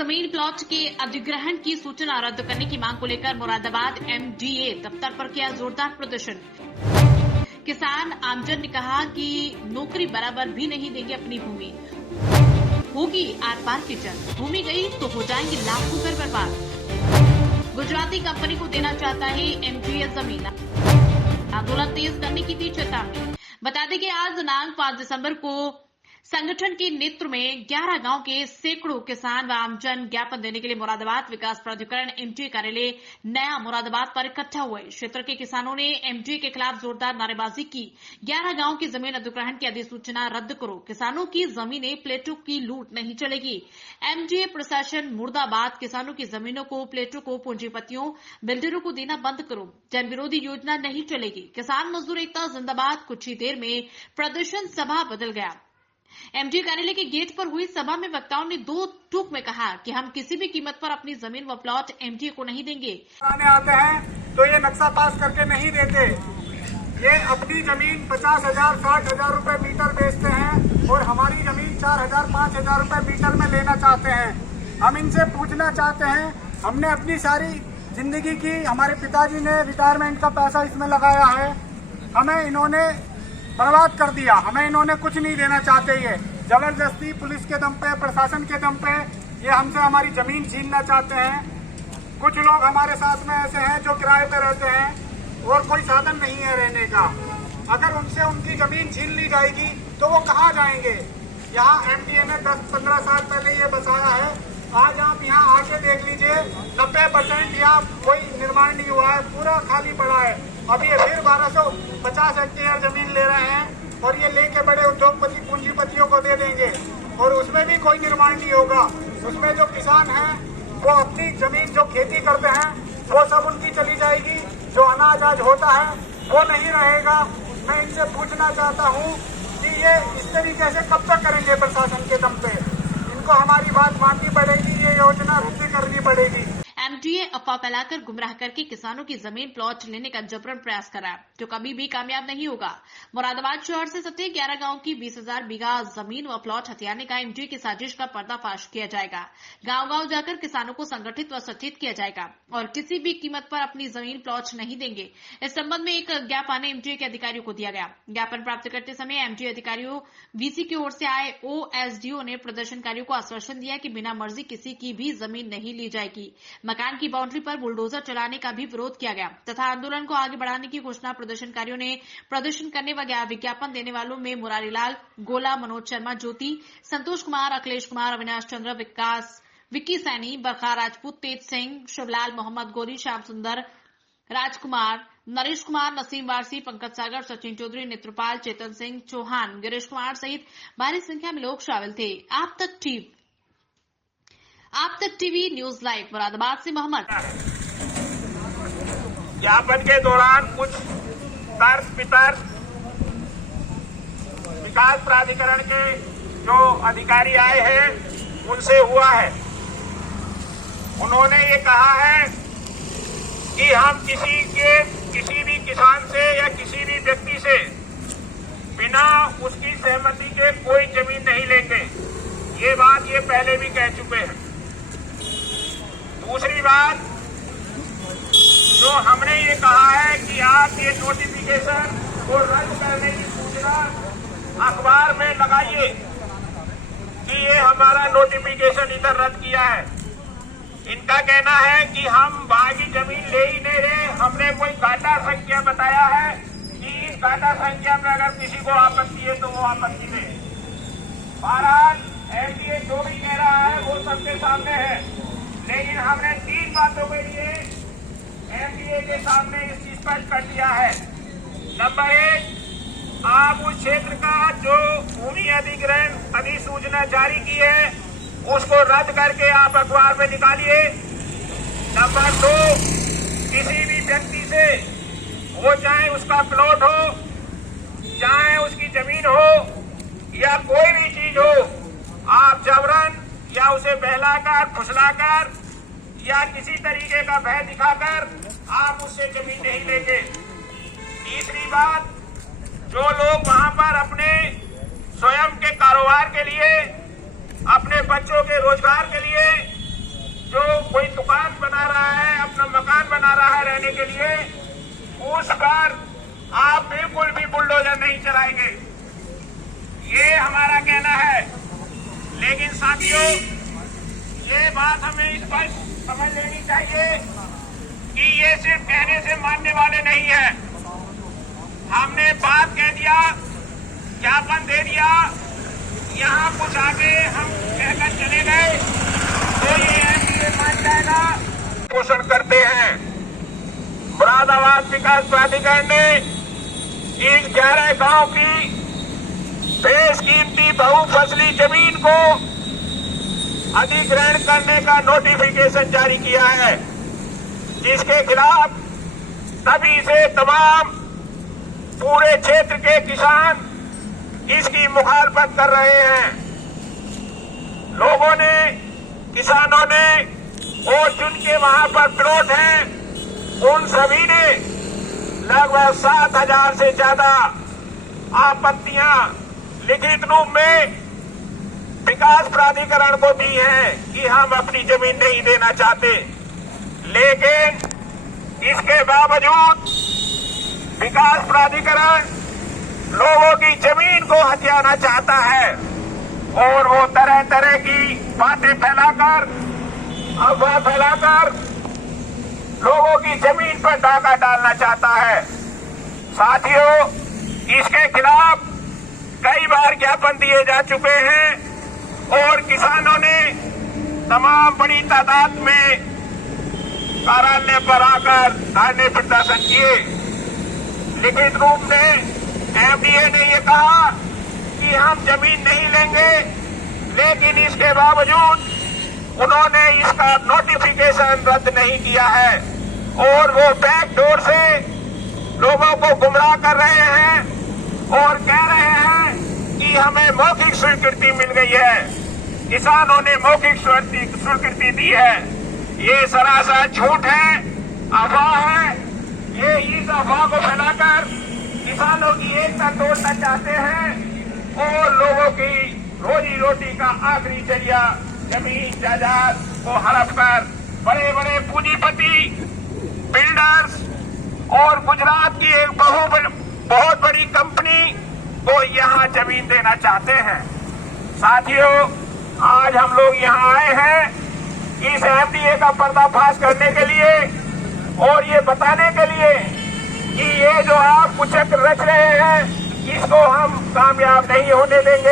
जमीन प्लॉट के अधिग्रहण की सूचना रद्द करने की मांग को लेकर मुरादाबाद एमडीए दफ्तर पर किया जोरदार प्रदर्शन। किसान आमजन ने कहा कि नौकरी बराबर भी नहीं देंगे अपनी भूमि, होगी आर पार की जंग, भूमि गई तो हो जाएंगे लाखों घर बर्बाद। गुजराती कंपनी को देना चाहता है एमडीए जमीन, आंदोलन तेज करने की दी चेतावनी। बता दें कि आज दिनांक 5 दिसंबर को संगठन के नेतृत्व में 11 गांव के सैकड़ों किसान व आमजन ज्ञापन देने के लिए मुरादाबाद विकास प्राधिकरण एमडीए कार्यालय नया मुरादाबाद पर इकट्ठा हुए। क्षेत्र के किसानों ने एमडीए के खिलाफ जोरदार नारेबाजी की। 11 गांव की जमीन अधिग्रहण की अधिसूचना रद्द करो, किसानों की जमीनें प्लेटों की लूट नहीं चलेगी। एमडीए प्रशासन मुर्दाबाद, किसानों की जमीनों को, प्लेटों को पूंजीपतियों, बिल्डरों को देना बंद करो, जन विरोधी योजना नहीं चलेगी। किसान मजदूर एकता जिंदाबाद। कुछ ही देर में प्रदर्शन सभा बदल गया। एमडीए कार्यालय के गेट पर हुई सभा में वक्ताओं ने दो टूक में कहा कि हम किसी भी कीमत पर अपनी जमीन व प्लॉट एमडीए को नहीं देंगे। आते हैं तो ये नक्शा पास करके नहीं देते, ये अपनी जमीन 50,000 60,000 रुपए मीटर बेचते हैं और हमारी जमीन 4,000 5,000 रुपए मीटर में लेना चाहते हैं। हम इनसे पूछना चाहते हैं, हमने अपनी सारी जिंदगी की, हमारे पिताजी ने रिटायरमेंट का पैसा इसमें लगाया है, हमें इन्होंने बर्बाद कर दिया, हमें इन्होंने कुछ नहीं देना चाहते। ये जबरदस्ती पुलिस के दम पे, प्रशासन के दम पे ये हमसे हमारी जमीन छीनना चाहते हैं। कुछ लोग हमारे साथ में ऐसे हैं जो किराए पे रहते हैं और कोई साधन नहीं है रहने का। अगर उनसे उनकी जमीन छीन ली जाएगी तो वो कहाँ जाएंगे? यहाँ एमडीए ने 10-15 साल पहले ये बसाया है। आज आप यहाँ आके देख लीजिए, 90% यहाँ कोई निर्माण नहीं हुआ है, पूरा खाली पड़ा है। अभी ये फिर 1250 हेक्टेयर जमीन ले रहे हैं और ये लेके बड़े उद्योगपति पूंजीपतियों को दे देंगे और उसमें भी कोई निर्माण नहीं होगा। उसमें जो किसान हैं वो अपनी जमीन जो खेती करते हैं वो सब उनकी चली जाएगी, जो अनाज आज होता है वो नहीं रहेगा। मैं इनसे पूछना चाहता हूँ कि ये इस तरीके से कब तक करेंगे? प्रशासन के दम पे इनको हमारी बात माननी पड़ेगी, ये योजना रद्द करनी पड़ेगी। एमडीए अफवाह फैलाकर गुमराह करके किसानों की जमीन प्लॉट लेने का जबरन प्रयास करा, जो कभी भी कामयाब नहीं होगा। मुरादाबाद शहर से सटे 11 गांव की 20,000 बीघा जमीन व प्लॉट हथियाने का एमडीए की साजिश का पर्दाफाश किया जाएगा। गांव-गांव जाकर किसानों को संगठित व सचेत किया जाएगा और किसी भी कीमत पर अपनी जमीन प्लॉट नहीं देंगे। इस संबंध में एक ज्ञापन एमडीए के अधिकारियों को दिया गया। ज्ञापन प्राप्त करते समय एमडीए अधिकारियों वीसी की ओर से आए ओएसडीओ ने प्रदर्शनकारियों को आश्वासन दिया कि बिना मर्जी किसी की भी जमीन नहीं ली जाएगी। मकान की बाउंड्री पर बुलडोजर चलाने का भी विरोध किया गया तथा आंदोलन को आगे बढ़ाने की घोषणा प्रदर्शनकारियों ने। प्रदर्शन करने व विज्ञापन देने वालों में मुरारीलाल गोला, मनोज शर्मा, ज्योति, संतोष कुमार, अखिलेश कुमार, अविनाश चंद्र, विकास, विक्की सैनी, बरखा राजपूत, तेज सिंह, शिवलाल, मोहम्मद गोरी, श्याम सुंदर, राजकुमार, नरेश कुमार, नसीम वारसी, पंकज सागर, सचिन चौधरी, नेत्रपाल, चेतन सिंह चौहान, गिरीश कुमार सहित भारी संख्या में लोग शामिल थे। आप तक टीवी न्यूज लाइव मुरादाबाद से मोहम्मद। ज्ञापन के दौरान कुछ तर्क वितर्क विकास प्राधिकरण के जो अधिकारी आए हैं उनसे हुआ है। उन्होंने ये कहा है कि हम किसी भी किसान से या किसी भी व्यक्ति से बिना उसकी सहमति के कोई जमीन नहीं लेंगे। ये बात ये पहले भी कह चुके हैं। दूसरी बात जो हमने ये कहा है कि आप ये नोटिफिकेशन को रद्द करने की सूचना अखबार में लगाइए कि ये हमारा नोटिफिकेशन इधर रद्द किया है। इनका कहना है कि हम बागी जमीन ले ही नहीं रहे, हमने कोई घाटा संख्या बताया है कि इस घाटा संख्या में अगर किसी को आपत्ति है तो वो आपत्ति दे। बहरहाल एमडीए जो भी कह रहा है वो सबके सामने है, लेकिन हमने 3 बातों के लिए एमडीए के सामने इसकी स्पष्ट कर दिया है। नंबर 1, आप उस क्षेत्र का जो भूमि अधिग्रहण अधिसूचना जारी की है उसको रद्द करके आप अखबार में निकालिए। नंबर 2, किसी भी व्यक्ति से वो चाहे उसका प्लॉट हो, चाहे उसकी जमीन हो या कोई भी चीज हो, आप जबरन या उसे बहलाकर, फुसलाकर या किसी तरीके का भय दिखाकर आप उससे जमीन नहीं लेंगे। तीसरी बात, जो लोग वहां पर अपने स्वयं के कारोबार के लिए, अपने बच्चों के रोजगार के लिए जो कोई दुकान बना रहा है, अपना मकान बना रहा है रहने के लिए, उस पर आप बिल्कुल भी बुलडोजर नहीं चलाएंगे, ये हमारा कहना है। लेकिन साथियों, ये बात हमें स्पष्ट समझ लेनी चाहिए कि ये सिर्फ कहने से मानने वाले नहीं है। हमने बात कह दिया, ज्ञापन दे दिया, यहाँ कुछ आगे हम कहकर चले गए तो ये एमडीए मान जाएगा। पोषण करते हैं। मुरादाबाद विकास प्राधिकरण ने इन 11 गांव की बेशकीमती बहुफसली जमीन को अधिग्रहण करने का नोटिफिकेशन जारी किया है, जिसके खिलाफ तभी से तमाम पूरे क्षेत्र के किसान इसकी मुखालफत कर रहे हैं। लोगों ने, किसानों ने और जिनके वहां पर प्लॉट हैं, उन सभी ने लगभग 7,000 से ज्यादा आपत्तियां लिखित रूप में विकास प्राधिकरण को दी हैं कि हम अपनी जमीन नहीं देना चाहते। लेकिन इसके बावजूद विकास प्राधिकरण लोगों की जमीन को हथियाना चाहता है और वो तरह तरह की बातें फैलाकर, अफवाह फैलाकर लोगों की जमीन पर डाका डालना चाहता है। साथियों, इसके खिलाफ कई बार ज्ञापन दिए जा चुके हैं और किसानों ने तमाम बड़ी तादाद में कार्यालय पर आकर धरने प्रदर्शन किए। लिखित रूप में एमडीए ने ये कहा कि हम जमीन नहीं लेंगे, लेकिन इसके बावजूद उन्होंने इसका नोटिफिकेशन रद्द नहीं किया है और वो बैकडोर से लोगों को गुमराह कर रहे हैं और कह रहे हैं कि हमें मौखिक स्वीकृति मिल गई है, किसानों ने मौखिक स्वीकृति दी है। ये सरासर झूठ है, अफवाह है। ये इस अफवाह को फैलाकर किसानों की एकता तोड़ना चाहते हैं और लोगों की रोजी रोटी का आखिरी जरिया जमीन जायदाद को हड़प कर बड़े बड़े पूंजीपति, बिल्डर्स और गुजरात की एक बहुत बड़ी कंपनी को यहाँ जमीन देना चाहते हैं। साथियों, आज हम लोग यहाँ आए हैं इस एमडीए का पर्दाफाश करने के लिए और ये बताने के लिए कि ये जो आप कुचक रच रहे हैं, इसको हम कामयाब नहीं होने देंगे।